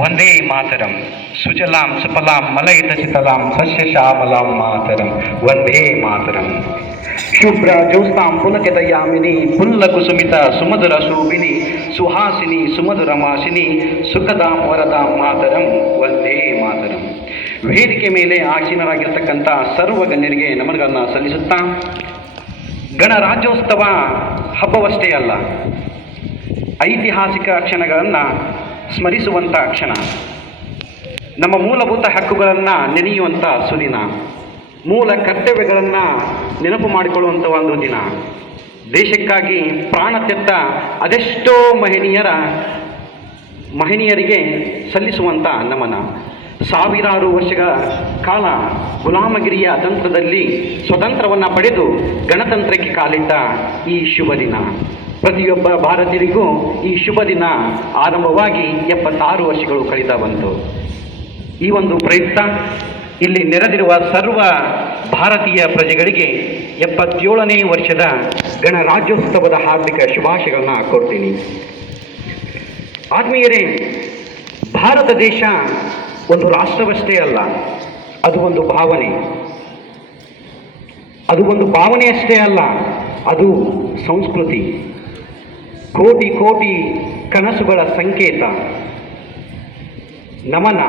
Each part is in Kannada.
ವಂದೇ ಮಾತರಂ. ಸುಜಲಾಂ ಸುಫಲಾಂ ಮಲಯಜಸಿತಲಾಂ ಸಸ್ಯಶ್ಯಾಮಲಾಂ ಮಾತರಂ. ವಂದೇ ಮಾತರಂ. ಶುಭ್ರ ಜ್ಯೋತ್ಸ್ನಾಂ ಪುಲಕಿತಯಾಮಿನಿ ಪುಲ್ಲಕುಸುಮಿತ ಸುಮಧುರ ಶೋಭಿನಿ ಸುಹಾಸಿನಿ ಸುಮಧುರಮಾಸಿನಿ ಸುಖದಾಂ ವರದಾಂ ಮಾತರಂ. ವಂದೇ ಮಾತರಂ. ವೇದಿಕೆ ಮೇಲೆ ಆಸೀನರಾಗಿರ್ತಕ್ಕಂಥ ಸರ್ವ ಗಣ್ಯರಿಗೆ ನಮನಗಳನ್ನು ಸಲ್ಲಿಸುತ್ತಾ, ಗಣರಾಜ್ಯೋತ್ಸವ ಹಬ್ಬವಷ್ಟೇ ಅಲ್ಲ, ಐತಿಹಾಸಿಕ ಕ್ಷಣಗಳನ್ನು ಸ್ಮರಿಸುವಂಥ ಕ್ಷಣ, ನಮ್ಮ ಮೂಲಭೂತ ಹಕ್ಕುಗಳನ್ನು ನೆನೆಯುವಂಥ ಸುದಿನ, ಮೂಲ ಕರ್ತವ್ಯಗಳನ್ನು ನೆನಪು ಮಾಡಿಕೊಳ್ಳುವಂಥ ಒಂದು ದಿನ, ದೇಶಕ್ಕಾಗಿ ಪ್ರಾಣ ತೆತ್ತ ಅದೆಷ್ಟೋ ಮಹನೀಯರಿಗೆ ಸಲ್ಲಿಸುವಂಥ ನಮನ. ಸಾವಿರಾರು ವರ್ಷಗಳ ಕಾಲ ಗುಲಾಮಗಿರಿಯ ತಂತ್ರದಲ್ಲಿ ಸ್ವತಂತ್ರವನ್ನು ಪಡೆದು ಗಣತಂತ್ರಕ್ಕೆ ಕಾಲಿಟ್ಟ ಈ ಶುಭ ದಿನ, ಪ್ರತಿಯೊಬ್ಬ ಭಾರತೀಯರಿಗೂ ಈ ಶುಭ ದಿನ ಆರಂಭವಾಗಿ 76 ವರ್ಷಗಳು ಕಳೆದ ಬಂತು. ಈ ಒಂದು ಪ್ರಯುಕ್ತ ಇಲ್ಲಿ ನೆರೆದಿರುವ ಸರ್ವ ಭಾರತೀಯ ಪ್ರಜೆಗಳಿಗೆ 77ನೇ ವರ್ಷದ ಗಣರಾಜ್ಯೋತ್ಸವದ ಹಾರ್ದಿಕ ಶುಭಾಶಯಗಳನ್ನು ಕೋರ್ತೀನಿ. ಆತ್ಮೀಯರೇ, ಭಾರತ ದೇಶ ಒಂದು ರಾಷ್ಟ್ರವಷ್ಟೇ ಅಲ್ಲ, ಅದು ಒಂದು ಭಾವನೆ. ಅದು ಒಂದು ಭಾವನೆ ಅಷ್ಟೇ ಅಲ್ಲ, ಅದು ಸಂಸ್ಕೃತಿ, ಕೋಟಿ ಕೋಟಿ ಕನಸುಗಳ ಸಂಕೇತ, ನಮನ.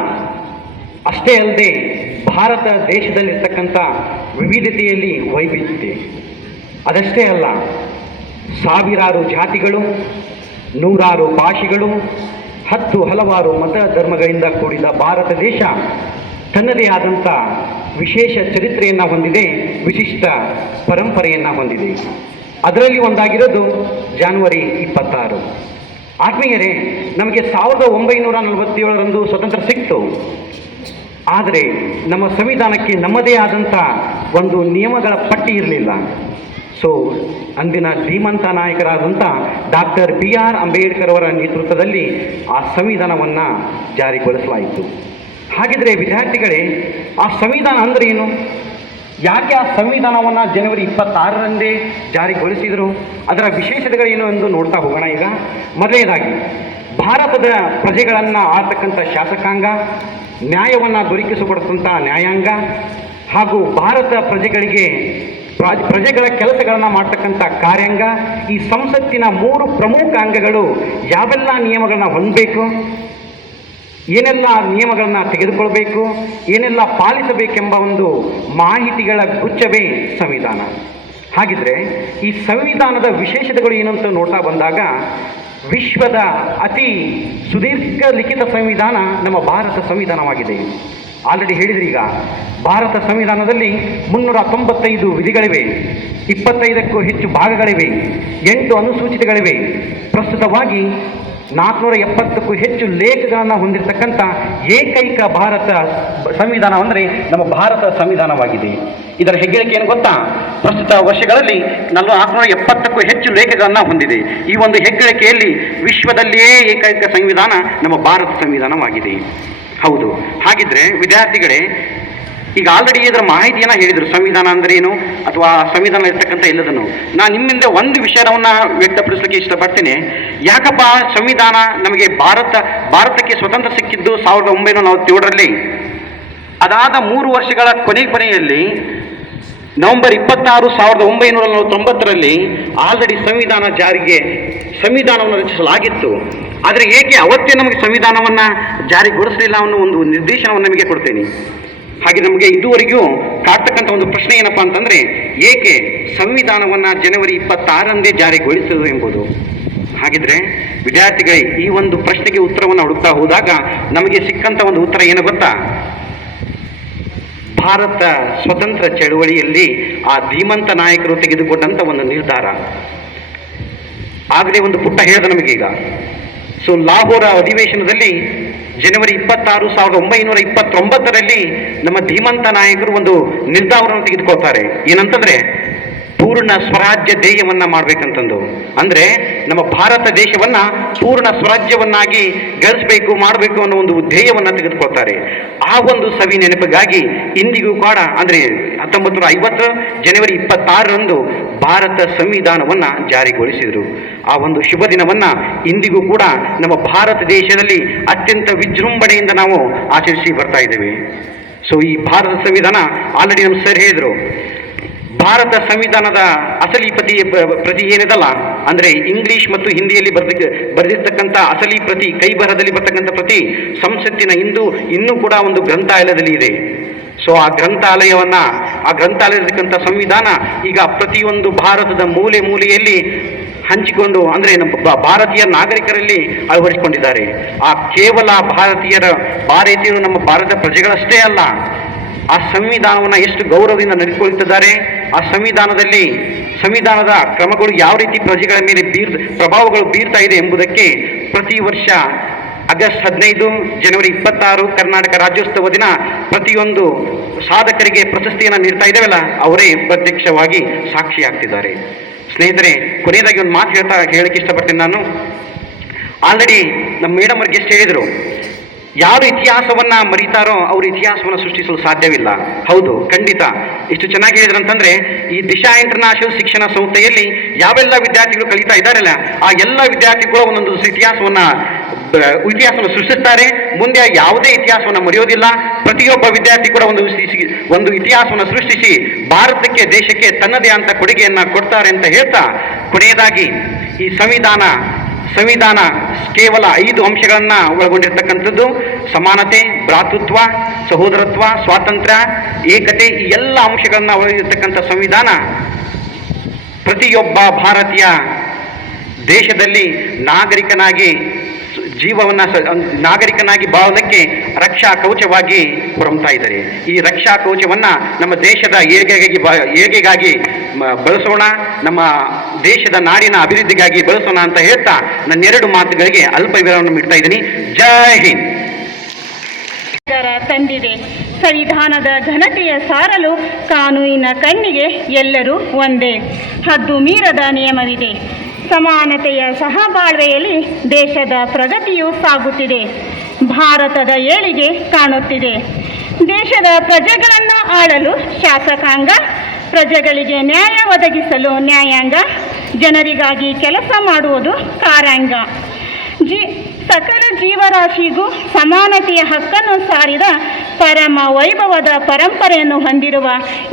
ಅಷ್ಟೇ ಅಲ್ಲದೆ ಭಾರತ ದೇಶದಲ್ಲಿರ್ತಕ್ಕಂಥ ವಿವಿಧತೆಯಲ್ಲಿ ವೈವಿಧ್ಯತೆ. ಅದಷ್ಟೇ ಅಲ್ಲ, ಸಾವಿರಾರು ಜಾತಿಗಳು, ನೂರಾರು ಭಾಷೆಗಳು, ಹಲವಾರು ಮತ ಧರ್ಮಗಳಿಂದ ಕೂಡಿದ ಭಾರತ ದೇಶ ತನ್ನದೇ ಆದಂಥ ವಿಶೇಷ ಚರಿತ್ರೆಯನ್ನು ಹೊಂದಿದೆ, ವಿಶಿಷ್ಟ ಪರಂಪರೆಯನ್ನು ಹೊಂದಿದೆ. ಅದರಲ್ಲಿ ಒಂದಾಗಿರೋದು ಜನವರಿ 26. ಆತ್ಮೀಯರೇ, ನಮಗೆ 1947ರಂದು ಸ್ವತಂತ್ರ ಸಿಕ್ತು. ಆದರೆ ನಮ್ಮ ಸಂವಿಧಾನಕ್ಕೆ ನಮ್ಮದೇ ಆದಂಥ ಒಂದು ನಿಯಮಗಳ ಪಟ್ಟಿ ಇರಲಿಲ್ಲ. ಸೊ ಅಂದಿನ ಧೀಮಂತ ನಾಯಕರಾದಂಥ ಡಾಕ್ಟರ್ BR ಅಂಬೇಡ್ಕರ್ ಅವರ ನೇತೃತ್ವದಲ್ಲಿ ಆ ಸಂವಿಧಾನವನ್ನು ಜಾರಿಗೊಳಿಸಲಾಯಿತು. ಹಾಗಿದ್ರೆ ವಿದ್ಯಾರ್ಥಿಗಳೇ, ಆ ಸಂವಿಧಾನ ಅಂದರೆ ಏನು? ಯಾಕೆ ಆ ಸಂವಿಧಾನವನ್ನು ಜನವರಿ 26ರಂದೇ ಜಾರಿಗೊಳಿಸಿದರು? ಅದರ ವಿಶೇಷತೆಗಳೇನು ಎಂದು ನೋಡ್ತಾ ಹೋಗೋಣ. ಈಗ ಮೊದಲನೇದಾಗಿ, ಭಾರತದ ಪ್ರಜೆಗಳನ್ನು ಆಳ್ತಕ್ಕಂಥ ಶಾಸಕಾಂಗ, ನ್ಯಾಯವನ್ನು ದೊರಕಿಸಿಕೊಡುವಂಥ ನ್ಯಾಯಾಂಗ, ಹಾಗೂ ಭಾರತ ಪ್ರಜೆಗಳ ಕೆಲಸಗಳನ್ನು ಮಾಡ್ತಕ್ಕಂಥ ಕಾರ್ಯಾಂಗ, ಈ ಸಂಸತ್ತಿನ 3 ಪ್ರಮುಖ ಅಂಗಗಳು ಯಾವೆಲ್ಲ ನಿಯಮಗಳನ್ನ ಹೊಂದಬೇಕು, ಏನೆಲ್ಲ ನಿಯಮಗಳನ್ನು ತೆಗೆದುಕೊಳ್ಬೇಕು, ಏನೆಲ್ಲ ಪಾಲಿಸಬೇಕೆಂಬ ಒಂದು ಮಾಹಿತಿಗಳ ಗುಚ್ಛವೇ ಸಂವಿಧಾನ. ಹಾಗಿದ್ರೆ ಈ ಸಂವಿಧಾನದ ವಿಶೇಷತೆಗಳು ಏನು ಅಂತ ನೋಡ್ತಾ ಬಂದಾಗ, ವಿಶ್ವದ ಅತಿ ಸುದೀರ್ಘ ಲಿಖಿತ ಸಂವಿಧಾನ ನಮ್ಮ ಭಾರತ ಸಂವಿಧಾನವಾಗಿದೆ. ಆಲ್ರೆಡಿ ಹೇಳಿದ್ರೀಗ, ಭಾರತ ಸಂವಿಧಾನದಲ್ಲಿ 395 ವಿಧಿಗಳಿವೆ, 25ಕ್ಕೂ ಹೆಚ್ಚು ಭಾಗಗಳಿವೆ, 8 ಅನುಸೂಚಿತಗಳಿವೆ. ಪ್ರಸ್ತುತವಾಗಿ 470ಕ್ಕೂ ಹೆಚ್ಚು ಲೇಖಗಳನ್ನು ಹೊಂದಿರತಕ್ಕಂಥ ಏಕೈಕ ಭಾರತ ಸಂವಿಧಾನ ಅಂದರೆ ನಮ್ಮ ಭಾರತ ಸಂವಿಧಾನವಾಗಿದೆ. ಇದರ ಹೆಗ್ಗಳಿಕೆ ಏನು ಗೊತ್ತಾ? ಪ್ರಸ್ತುತ ವರ್ಷಗಳಲ್ಲಿ 470ಕ್ಕೂ ಹೆಚ್ಚು ಲೇಖಗಳನ್ನು ಹೊಂದಿದೆ. ಈ ಒಂದು ಹೆಗ್ಗಳಿಕೆಯಲ್ಲಿ ವಿಶ್ವದಲ್ಲಿಯೇ ಏಕೈಕ ಸಂವಿಧಾನ ನಮ್ಮ ಭಾರತ ಸಂವಿಧಾನವಾಗಿದೆ. ಹೌದು. ಹಾಗಿದ್ರೆ ವಿದ್ಯಾರ್ಥಿಗಳೇ, ಈಗ ಆಲ್ರೆಡಿ ಇದರ ಮಾಹಿತಿಯನ್ನು ಹೇಳಿದರು, ಸಂವಿಧಾನ ಅಂದರೆ ಏನು ಅಥವಾ ಸಂವಿಧಾನ ಇರ್ತಕ್ಕಂಥ ಎಲ್ಲದನ್ನು. ನಾನು ನಿಮ್ಮಿಂದ ಒಂದು ವಿಷಯವನ್ನು ವ್ಯಕ್ತಪಡಿಸಲಿಕ್ಕೆ ಇಷ್ಟಪಡ್ತೀನಿ. ಯಾಕಪ್ಪ ಸಂವಿಧಾನ ನಮಗೆ ಭಾರತಕ್ಕೆ ಸ್ವತಂತ್ರ ಸಿಕ್ಕಿದ್ದು 1947ರಲ್ಲಿ. ಅದಾದ 3 ವರ್ಷಗಳ ಕೊನೆಯಲ್ಲಿ ನವೆಂಬರ್ 26, 1949ರಲ್ಲಿ ಆಲ್ರೆಡಿ ಸಂವಿಧಾನವನ್ನು ರಚಿಸಲಾಗಿತ್ತು. ಆದರೆ ಏಕೆ ಅವತ್ತೇ ನಮಗೆ ಸಂವಿಧಾನವನ್ನು ಜಾರಿಗೊಳಿಸಲಿಲ್ಲ ಅನ್ನೋ ಒಂದು ನಿರ್ದೇಶನವನ್ನು ನಿಮಗೆ ಕೊಡ್ತೇನೆ. ಹಾಗೆ ನಮಗೆ ಇದುವರೆಗೂ ಕಾಡ್ತಕ್ಕಂಥ ಒಂದು ಪ್ರಶ್ನೆ ಏನಪ್ಪ ಅಂತಂದರೆ, ಏಕೆ ಸಂವಿಧಾನವನ್ನು ಜನವರಿ 26ರಂದೇ ಜಾರಿಗೊಳಿಸೋದು ಎಂಬುದು. ಹಾಗಿದ್ರೆ ವಿದ್ಯಾರ್ಥಿಗಳೇ, ಈ ಒಂದು ಪ್ರಶ್ನೆಗೆ ಉತ್ತರವನ್ನು ಹುಡುಕ್ತಾ ಹೋದಾಗ ನಮಗೆ ಸಿಕ್ಕಂಥ ಒಂದು ಉತ್ತರ ಏನು ಗೊತ್ತಾ? ಭಾರತ ಸ್ವತಂತ್ರ ಚಳವಳಿಯಲ್ಲಿ ಆ ಧೀಮಂತ ನಾಯಕರು ತೆಗೆದುಕೊಂಡಂಥ ಒಂದು ನಿರ್ಧಾರ. ಆಗಲೇ ಒಂದು ಪುಟ್ಟ ಹೇಳಿದ ನಮಗೀಗ. ಸೊ ಲಾಹೋರ ಅಧಿವೇಶನದಲ್ಲಿ ಜನವರಿ 26, 1929ರಲ್ಲಿ ನಮ್ಮ ಧೀಮಂತ ನಾಯಕರು ಒಂದು ನಿರ್ಧಾರವನ್ನು ತೆಗೆದುಕೊಳ್ತಾರೆ. ಏನಂತಂದರೆ, ಪೂರ್ಣ ಸ್ವರಾಜ್ಯ ಧ್ಯೇಯವನ್ನ ಮಾಡ್ಬೇಕಂತಂದು. ಅಂದ್ರೆ ನಮ್ಮ ಭಾರತ ದೇಶವನ್ನ ಪೂರ್ಣ ಸ್ವರಾಜ್ಯವನ್ನಾಗಿ ಗಳಿಸಬೇಕು ಮಾಡಬೇಕು ಅನ್ನೋ ಒಂದು ಧ್ಯೇಯವನ್ನ ತೆಗೆದುಕೊಳ್ತಾರೆ. ಆ ಒಂದು ಸವಿ ನೆನಪಿಗಾಗಿ ಇಂದಿಗೂ ಕೂಡ ಅಂದ್ರೆ 1950 ಜನವರಿ 26ರಂದು ಭಾರತ ಸಂವಿಧಾನವನ್ನ ಜಾರಿಗೊಳಿಸಿದರು. ಆ ಒಂದು ಶುಭ ದಿನವನ್ನ ಇಂದಿಗೂ ಕೂಡ ನಮ್ಮ ಭಾರತ ದೇಶದಲ್ಲಿ ಅತ್ಯಂತ ವಿಜೃಂಭಣೆಯಿಂದ ನಾವು ಆಚರಿಸಿ ಬರ್ತಾ ಇದ್ದೇವೆ. ಸೊ ಈ ಭಾರತ ಸಂವಿಧಾನ ಆಲ್ರೆಡಿ ನಮ್ಮ ಸರ್ ಹೇಳಿದರು, ಭಾರತ ಸಂವಿಧಾನದ ಅಸಲಿ ಪ್ರತಿ ಏನಿದಲ್ಲ ಅಂದ್ರೆ ಇಂಗ್ಲಿಷ್ ಮತ್ತು ಹಿಂದಿಯಲ್ಲಿ ಬರೆದಿರ್ತಕ್ಕಂಥ ಅಸಲಿ ಪ್ರತಿ, ಕೈ ಬರಹದಲ್ಲಿ ಬರ್ತಕ್ಕಂಥ ಪ್ರತಿ ಸಂಸತ್ತಿನ ಇನ್ನೂ ಕೂಡ ಒಂದು ಗ್ರಂಥಾಲಯದಲ್ಲಿ ಇದೆ. ಸೊ ಆ ಗ್ರಂಥಾಲಯದಕ್ಕಂಥ ಸಂವಿಧಾನ ಈಗ ಪ್ರತಿಯೊಂದು ಭಾರತದ ಮೂಲೆ ಮೂಲೆಯಲ್ಲಿ ಹಂಚಿಕೊಂಡು ಅಂದ್ರೆ ನಮ್ಮ ಭಾರತೀಯ ನಾಗರಿಕರಲ್ಲಿ ಅಳವಡಿಸಿಕೊಂಡಿದ್ದಾರೆ. ಆ ಕೇವಲ ಭಾರತೀಯರು ನಮ್ಮ ಭಾರತ ಪ್ರಜೆಗಳಷ್ಟೇ ಅಲ್ಲ, ಆ ಸಂವಿಧಾನವನ್ನು ಎಷ್ಟು ಗೌರವದಿಂದ ನಡೆಸಿಕೊಳ್ಳುತ್ತಿದ್ದಾರೆ, ಆ ಸಂವಿಧಾನದ ಕ್ರಮಗಳು ಯಾವ ರೀತಿ ಪ್ರಜೆಗಳ ಮೇಲೆ ಪ್ರಭಾವಗಳು ಬೀರ್ತಾ ಇದೆ ಎಂಬುದಕ್ಕೆ ಪ್ರತಿ ವರ್ಷ ಆಗಸ್ಟ್ 15 ಜನವರಿ 26 ಕರ್ನಾಟಕ ರಾಜ್ಯೋತ್ಸವ ದಿನ ಪ್ರತಿಯೊಂದು ಸಾಧಕರಿಗೆ ಪ್ರಶಸ್ತಿಯನ್ನು ನೀಡ್ತಾ ಇದ್ದೇವಲ್ಲ, ಅವರೇ ಪ್ರತ್ಯಕ್ಷವಾಗಿ ಸಾಕ್ಷಿಯಾಗ್ತಿದ್ದಾರೆ. ಸ್ನೇಹಿತರೆ, ಕೊನೆಯದಾಗಿ ಒಂದು ಮಾತು ಹೇಳಕ್ಕೆ ಇಷ್ಟಪಡ್ತೀನಿ ನಾನು. ಆಲ್ರೆಡಿ ನಮ್ಮ ಮೇಡಮ್ ಅವ್ರಿಗೆ ಎಷ್ಟು ಹೇಳಿದರು, ಯಾರು ಇತಿಹಾಸವನ್ನ ಮರೀತಾರೋ ಅವರು ಇತಿಹಾಸವನ್ನು ಸೃಷ್ಟಿಸಲು ಸಾಧ್ಯವಿಲ್ಲ. ಹೌದು, ಖಂಡಿತ. ಇಷ್ಟು ಚೆನ್ನಾಗಿ ಹೇಳಿದ್ರಂತಂದ್ರೆ, ಈ ದಿಶಾ ಇಂಟರ್ನ್ಯಾಷನಲ್ ಶಿಕ್ಷಣ ಸಂಸ್ಥೆಯಲ್ಲಿ ಯಾವೆಲ್ಲ ವಿದ್ಯಾರ್ಥಿಗಳು ಕಲಿತಾ ಇದ್ದಾರಲ್ಲ, ಆ ಎಲ್ಲ ವಿದ್ಯಾರ್ಥಿಗಳು ಒಂದೊಂದು ಇತಿಹಾಸವನ್ನು ಸೃಷ್ಟಿಸ್ತಾರೆ. ಮುಂದೆ ಯಾವುದೇ ಇತಿಹಾಸವನ್ನು ಮರೆಯೋದಿಲ್ಲ. ಪ್ರತಿಯೊಬ್ಬ ವಿದ್ಯಾರ್ಥಿ ಕೂಡ ಒಂದು ಇತಿಹಾಸವನ್ನು ಸೃಷ್ಟಿಸಿ ಭಾರತಕ್ಕೆ, ದೇಶಕ್ಕೆ ತನ್ನದೇ ಅಂತ ಕೊಡುಗೆಯನ್ನ ಕೊಡ್ತಾರೆ ಅಂತ ಹೇಳ್ತಾ, ಕೊನೆಯದಾಗಿ ಈ ಸಂವಿಧಾನ ಕೇವಲ 5 ಅಂಶಗಳನ್ನ ಒಳಗೊಂಡಿರ್ತಕ್ಕಂಥದ್ದು. ಸಮಾನತೆ, ಭ್ರಾತೃತ್ವ, ಸಹೋದರತ್ವ, ಸ್ವಾತಂತ್ರ್ಯ, ಏಕತೆ, ಈ ಎಲ್ಲ ಅಂಶಗಳನ್ನ ಒಳಗಿರ್ತಕ್ಕಂಥ ಸಂವಿಧಾನ ಪ್ರತಿಯೊಬ್ಬ ಭಾರತೀಯ ದೇಶದಲ್ಲಿ ನಾಗರಿಕನಾಗಿ ಬಾಳೋದಕ್ಕೆ ರಕ್ಷಾ ಕವಚವಾಗಿ ಹೊರಮ್ತಾ ಇದ್ದಾರೆ. ಈ ರಕ್ಷಾ ಕವಚವನ್ನ ನಮ್ಮ ದೇಶದ ಏಳಿಗೆಗಾಗಿ ಬಳಸೋಣ, ನಮ್ಮ ದೇಶದ ನಾಡಿನ ಅಭಿವೃದ್ಧಿಗಾಗಿ ಬಳಸೋಣ ಅಂತ ಹೇಳ್ತಾ ನನ್ನೆರಡು ಮಾತುಗಳಿಗೆ ಅಲ್ಪ ವಿವರವನ್ನು ನೀಡ್ತಾ ಇದ್ದೀನಿ. ಜೈ ಹಿಂದ್. ತಂದಿದೆ. ಸಂವಿಧಾನದ ಘನತೆಯ ಸಾರಲು ಕಾನೂನಿನ ಕಣ್ಣಿಗೆ ಎಲ್ಲರೂ ಒಂದೇ. ಹದ್ದು ಮೀರದ ನಿಯಮವಿದೆ. ಸಮಾನತೆಯ ಸಹಬಾಳ್ವೆಯಲ್ಲಿ ದೇಶದ ಪ್ರಗತಿಯು ಸಾಗುತ್ತಿದೆ. ಭಾರತದ ಏಳಿಗೆ ಕಾಣುತ್ತಿದೆ. ದೇಶದ ಪ್ರಜೆಗಳನ್ನು ಆಳಲು ಶಾಸಕಾಂಗ, ಪ್ರಜೆಗಳಿಗೆ ನ್ಯಾಯ ಒದಗಿಸಲು ನ್ಯಾಯಾಂಗ, ಜನರಿಗಾಗಿ ಕೆಲಸ ಮಾಡುವುದು ಕಾರ್ಯಾಂಗ. ಸಕಲ ಜೀವರಾಶಿಗೂ ಸಮಾನತೆಯ ಹಕ್ಕನ್ನು ಸಾರಿದ ಪರಮ ವೈಭವದ ಪರಂಪರೆಯನ್ನು ಹೊಂದಿರುವ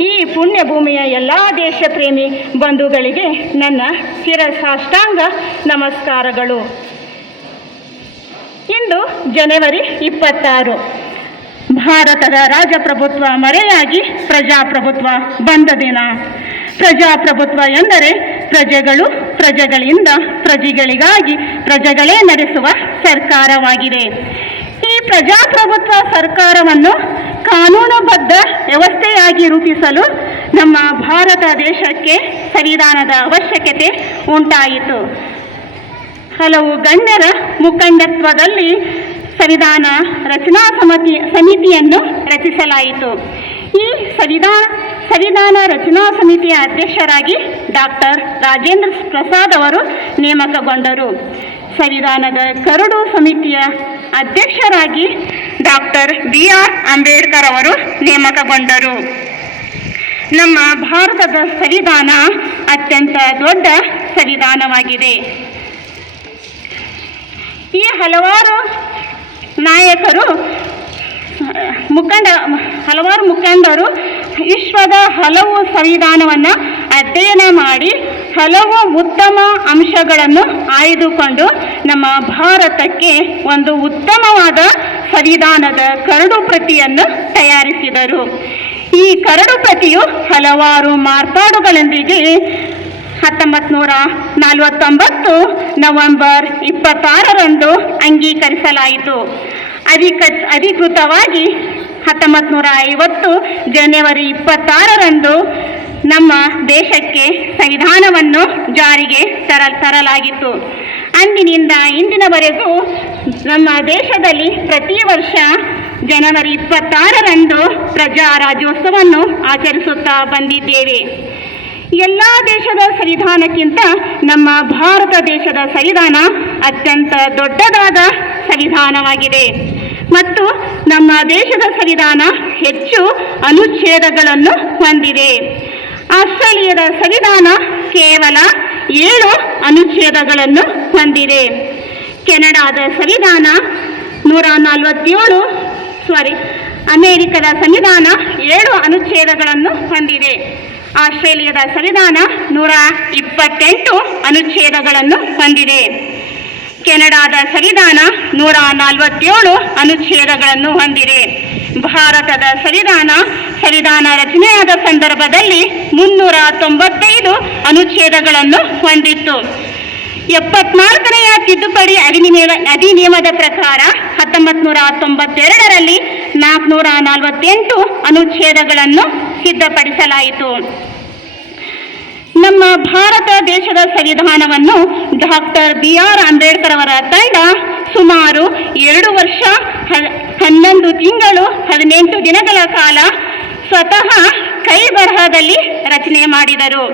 ಈ ಪುಣ್ಯಭೂಮಿಯ ಎಲ್ಲ ದೇಶ ಪ್ರೇಮಿ ಬಂಧುಗಳಿಗೆ ನನ್ನ ಶಿರಸಾಷ್ಟಾಂಗ ನಮಸ್ಕಾರಗಳು. ಇಂದು ಜನವರಿ 26. ಭಾರತದ ರಾಜಪ್ರಭುತ್ವ ಮರೆಯಾಗಿ ಪ್ರಜಾಪ್ರಭುತ್ವ ಬಂದ ದಿನ. ಪ್ರಜಾಪ್ರಭುತ್ವ ಎಂದರೆ ಪ್ರಜೆಗಳು ಪ್ರಜೆಗಳಿಂದ ಪ್ರಜೆಗಳಿಗಾಗಿ ಪ್ರಜೆಗಳೇ ನಡೆಸುವ ಸರ್ಕಾರವಾಗಿದೆ. ಈ ಪ್ರಜಾಪ್ರಭುತ್ವ ಸರ್ಕಾರವನ್ನು ಕಾನೂನುಬದ್ಧ ವ್ಯವಸ್ಥೆಯಾಗಿ ರೂಪಿಸಲು ನಮ್ಮ ಭಾರತ ದೇಶಕ್ಕೆ ಸಂವಿಧಾನದ ಅವಶ್ಯಕತೆ ಉಂಟಾಯಿತು. ಹಲವು ಗಣ್ಯರ ಮುಖಂಡತ್ವದಲ್ಲಿ ಸಂವಿಧಾನ ರಚನಾ ಸಮಿತಿಯನ್ನು ರಚಿಸಲಾಯಿತು. ಈ ಸಂವಿಧಾನ ರಚನಾ ಸಮಿತಿಯ ಅಧ್ಯಕ್ಷರಾಗಿ ಡಾಕ್ಟರ್ ರಾಜೇಂದ್ರ ಪ್ರಸಾದ್ ಅವರು ನೇಮಕಗೊಂಡರು. ಸಂವಿಧಾನದ ಕರಡು ಸಮಿತಿಯ ಅಧ್ಯಕ್ಷರಾಗಿ ಡಾಕ್ಟರ್ BR ಅಂಬೇಡ್ಕರ್ ಅವರು ನೇಮಕಗೊಂಡರು. ನಮ್ಮ ಭಾರತದ ಸಂವಿಧಾನ ಅತ್ಯಂತ ದೊಡ್ಡ ಸಂವಿಧಾನವಾಗಿದೆ. ಈ ಹಲವಾರು ಮುಖಂಡರು ವಿಶ್ವದ ಹಲವು ಸಂವಿಧಾನವನ್ನು ಅಧ್ಯಯನ ಮಾಡಿ ಹಲವು ಉತ್ತಮ ಅಂಶಗಳನ್ನು ಆಯ್ದುಕೊಂಡು ನಮ್ಮ ಭಾರತಕ್ಕೆ ಒಂದು ಉತ್ತಮವಾದ ಸಂವಿಧಾನದ ಕರಡು ಪ್ರತಿಯನ್ನು ತಯಾರಿಸಿದರು. ಈ ಕರಡು ಪ್ರತಿಯು ಹಲವಾರು ಮಾರ್ಪಾಡುಗಳೊಂದಿಗೆ 1949 ನವೆಂಬರ್ 26ರಂದು ಅಂಗೀಕರಿಸಲಾಯಿತು. ಅಧಿಕೃತವಾಗಿ 1950 ಜನವರಿ 26ರಂದು ನಮ್ಮ ದೇಶಕ್ಕೆ ಸಂವಿಧಾನವನ್ನು ಜಾರಿಗೆ ತರಲಾಗಿತ್ತು. ಅಂದಿನಿಂದ ಇಂದಿನವರೆಗೂ ನಮ್ಮ ದೇಶದಲ್ಲಿ ಪ್ರತಿ ವರ್ಷ ಜನವರಿ 26ರಂದು ಪ್ರಜಾ ರಾಜ್ಯೋತ್ಸವವನ್ನು ಆಚರಿಸುತ್ತಾ ಬಂದಿದ್ದೇವೆ. ಎಲ್ಲ ದೇಶದ ಸಂವಿಧಾನಕ್ಕಿಂತ ನಮ್ಮ ಭಾರತ ದೇಶದ ಸಂವಿಧಾನ ಅತ್ಯಂತ ದೊಡ್ಡದಾದ ಸಂವಿಧಾನವಾಗಿದೆ ಮತ್ತು ನಮ್ಮ ದೇಶದ ಸಂವಿಧಾನ ಹೆಚ್ಚು ಅನುಚ್ಛೇದಗಳನ್ನು ಹೊಂದಿದೆ. ಆಸ್ಟ್ರೇಲಿಯಾದ ಸಂವಿಧಾನ ಕೇವಲ 7 ಅನುಚ್ಛೇದಗಳನ್ನು ಹೊಂದಿದೆ. ಕೆನಡಾದ ಸಂವಿಧಾನ 147 ಅಮೆರಿಕದ ಸಂವಿಧಾನ 7 ಅನುಚ್ಛೇದಗಳನ್ನು ಹೊಂದಿದೆ. ಆಸ್ಟ್ರೇಲಿಯಾದ ಸಂವಿಧಾನ 128 ಅನುಚ್ಛೇದಗಳನ್ನು ಹೊಂದಿದೆ. ಕೆನಡಾದ ಸಂವಿಧಾನ 147 ಅನುಚ್ಛೇದಗಳನ್ನು ಹೊಂದಿದೆ. ಭಾರತದ ಸಂವಿಧಾನ ರಚನೆಯಾದ ಸಂದರ್ಭದಲ್ಲಿ 395 ಅನುಚ್ಛೇದಗಳನ್ನು ಹೊಂದಿತ್ತು. 74ನೆಯ ತಿದ್ದುಪಡಿ ಅಧಿನಿಯಮದ ಪ್ರಕಾರ 1992ರಲ್ಲಿ 448 ಅನುಚ್ಛೇದಗಳನ್ನು ಸಿದ್ಧಪಡಿಸಲಾಯಿತು. ನಮ್ಮ ಭಾರತ ದೇಶದ ಸಂವಿಧಾನವನ್ನು ಡಾಕ್ಟರ್ BR ಅಂಬೇಡ್ಕರ್ ಅವರ ತಂಡ ಸುಮಾರು 2 ವರ್ಷ 11 ತಿಂಗಳು 18 ದಿನಗಳ ಕಾಲ ಸ್ವತಃ ಕೈ ಬರಹದಲ್ಲಿ ರಚನೆ ಮಾಡಿದರು.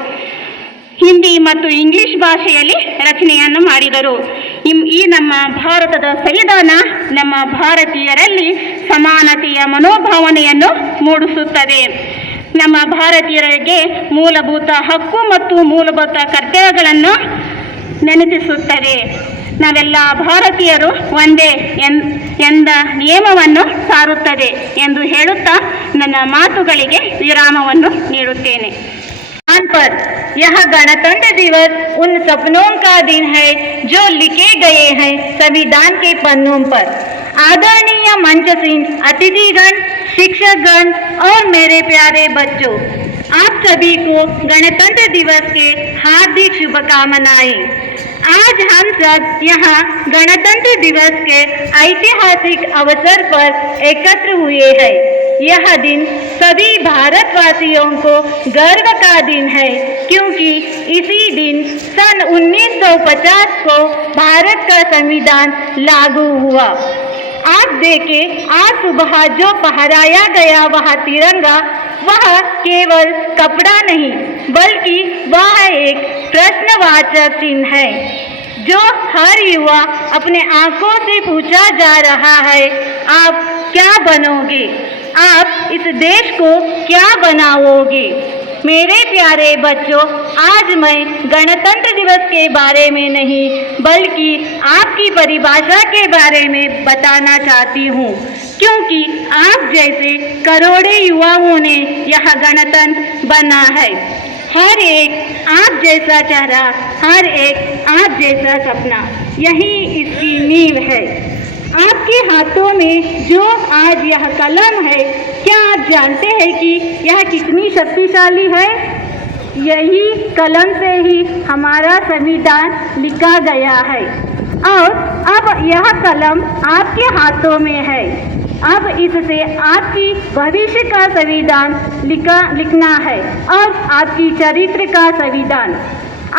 ಹಿಂದಿ ಮತ್ತು ಇಂಗ್ಲಿಷ್ ಭಾಷೆಯಲ್ಲಿ ರಚನೆಯನ್ನು ಮಾಡಿದರು. ಈ ನಮ್ಮ ಭಾರತದ ಸಂವಿಧಾನ ನಮ್ಮ ಭಾರತೀಯರಲ್ಲಿ ಸಮಾನತೆಯ ಮನೋಭಾವನೆಯನ್ನು ಮೂಡಿಸುತ್ತದೆ. ನಮ್ಮ ಭಾರತೀಯರಿಗೆ ಮೂಲಭೂತ ಹಕ್ಕು ಮತ್ತು ಮೂಲಭೂತ ಕರ್ತವ್ಯಗಳನ್ನು ನೆನಪಿಸುತ್ತದೆ. ನಾವೆಲ್ಲ ಭಾರತೀಯರು ಒಂದೇ ಎಂದ ನಿಯಮವನ್ನು ಸಾರುತ್ತದೆ ಎಂದು ಹೇಳುತ್ತಾ ನನ್ನ ಮಾತುಗಳಿಗೆ ವಿರಾಮವನ್ನು ನೀಡುತ್ತೇನೆ. पर यह गणतंत्र दिवस उन सपनों का दिन है जो लिखे गए हैं संविधान के पन्नों पर। आदरणीय मंचसीन अतिथिगण, शिक्षकगण और मेरे प्यारे बच्चों, आप सभी को गणतंत्र दिवस के हार्दिक शुभकामनाएं। आज हम सब यहाँ गणतंत्र दिवस के ऐतिहासिक अवसर पर एकत्र हुए हैं। यह दिन सभी भारतवासियों को गर्व का दिन है, क्योंकि इसी दिन सन 1950 को भारत का संविधान लागू हुआ। आप देखें, आज सुबह जो फहराया गया वह तिरंगा, वह केवल कपड़ा नहीं बल्कि वह एक प्रश्नवाचक चिन्ह है जो हर युवा अपने आंखों से पूछा जा रहा है, आप क्या बनोगे, आप इस देश को क्या बनाओगे। मेरे प्यारे बच्चों, आज मैं गणतंत्र दिवस के बारे में नहीं बल्कि आपकी परिभाषा के बारे में बताना चाहती हूँ, क्योंकि आप जैसे करोड़ों युवाओं ने यह गणतंत्र बना है। हर एक आप जैसा चेहरा, हर एक आप जैसा सपना, यही इसकी नींव है। आपके हाथों में जो आज यह कलम है, क्या आप जानते हैं कि यह कितनी शक्तिशाली है? यही कलम से ही हमारा संविधान लिखा गया है और अब यह कलम आपके हाथों में है। अब इससे आपकी भविष्य का संविधान लिखना है और आपकी चरित्र का संविधान।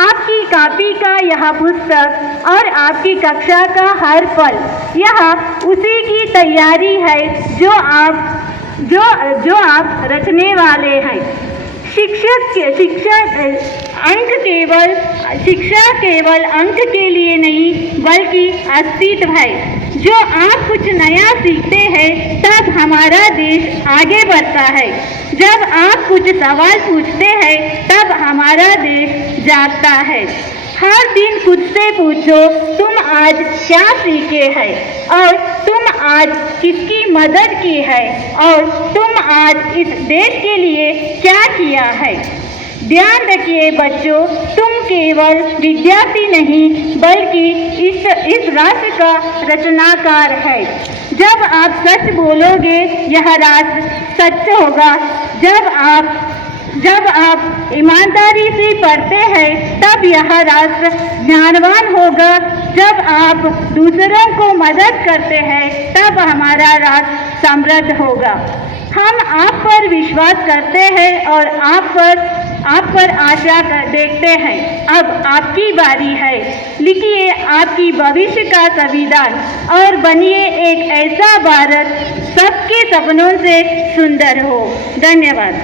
आपकी कॉपी का यह पुस्तक और आपकी कक्षा का हर पल, यह उसी की तैयारी है जो आप रचने वाले हैं। शिक्षा केवल अंक के लिए नहीं बल्कि अस्तित्व है। जो आप कुछ नया सीखते हैं तब हमारा देश आगे बढ़ता है। जब आप कुछ सवाल पूछते हैं तब हमारा देश जागता है। हर दिन खुद से पूछो, तुम आज क्या सीखे हैं और तुम आज किसकी मदद की है और तुम आज इस देश के लिए क्या किया है। ध्यान रखिए बच्चों, तुम केवल विद्यार्थी नहीं बल्कि इस राष्ट्र का रचनाकार है। जब आप सच बोलोगे यह राष्ट्र सच होगा। जब आप ईमानदारी से पढ़ते हैं तब यह राष्ट्र ज्ञानवान होगा। जब आप दूसरों को मदद करते हैं तब हमारा राष्ट्र समृद्ध होगा। हम आप पर विश्वास करते हैं और आप पर आशा देखते हैं। अब आपकी बारी है। लिखिए आपकी भविष्य का संविधान और बनिए एक ऐसा भारत सबके सपनों से सुंदर हो। धन्यवाद।